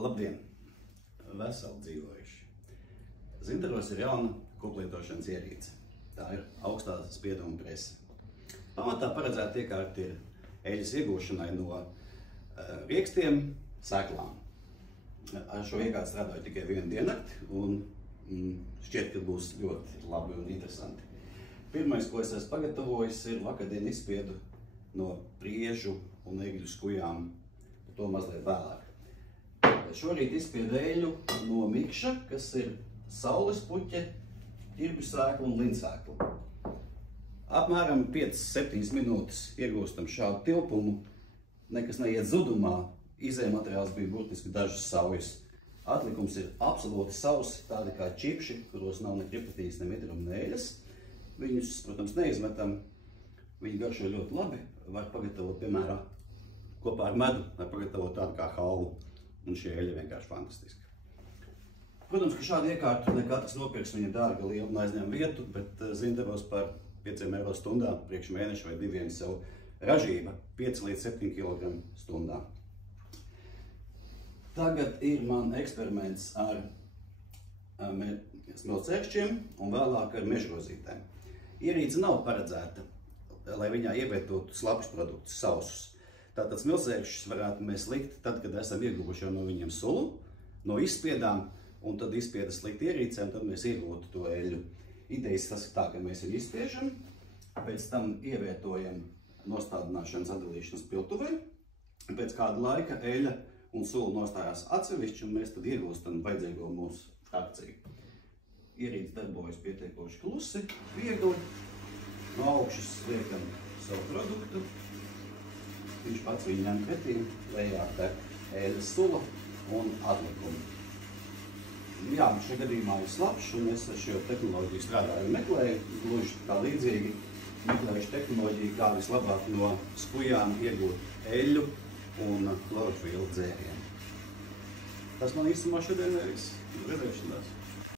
Labdien! Veseli dzīvojuši! Zintaros ir jauna koplietošanas ierīce. Tā ir augstā spieduma prese. Pamatā paredzēta iekārta ir eļļas iegūšanai no riekstiem, sēklām. Ar šo iekārtu strādāju tikai vienu diennakti un šķiet, ka būs ļoti labi un interesanti. Pirmais, ko es esmu pagatavojis, ir vakardien izspiedu no priežu un egļu skujām, to mazliet vēlāk. Šorīt izspiedu eļļu no mikša, kas ir saules puķe, ķirbju sēkla un linsēkla. Apmēram 5–7 minūtes iegūstam šādu tilpumu, nekas neiet zudumā, izējmateriāls bija burtiski dažas saujas. Atlikums ir absolūti sausi, tādi kā čipši, kuros nav ne kripatīs, ne mitruma, ne eļas. Viņus, protams, neizmetam, viņi garšo ļoti labi, var pagatavot, piemēram, kopā ar medu, var pagatavot tādu kā halvu. Un šī eļļa vienkārši fantastiska. Protams, ka šādu iekārtu ne katrs nopirks, viņa ir dārga, liela un aizņem vietu, bet Zintaros par 5 eiro stundā, priekš mēneša vai 2 sev ražība 5–7 kg stundā. Tagad ir man eksperiments ar smilcēkšķiem un vēlāk ar mežrozītēm. Ierīce nav paredzēta, lai viņā ievietotu slapjus produktus, sausus. Tātad smilcēkšķus varētu mēs likt tad, kad esam ieguvuši jau no viņiem sulu, no izspiedām, un tad izspiedas likt ierīcēm, tad mēs iegūtu to eļļu. Idejas tas ir tā, ka mēs viņu izspiežam, pēc tam ievietojam nostādināšanas atdalīšanas piltuvē, pēc kāda laika eļļa un sula nostājās atsevišķi, un mēs tad iegūstam vajadzīgo mūsu frakciju. Ierīce darbojas pietiekoši klusi, viegli, no augšas liekam savu produktu. Viņš pats viņu ņem pretī, lejā tek eļļas sula un atlikumu. Jā, šajā gadījumā ir slapjš, un es ar šo tehnoloģiju strādāju un meklēju, gluži kā līdzīgi, meklējuši tehnoloģiju, kā vislabāk no skujām iegūt eļļu un klorofilu dzērienu. Tas man īstumā šodien ir viss. Redzēšanās!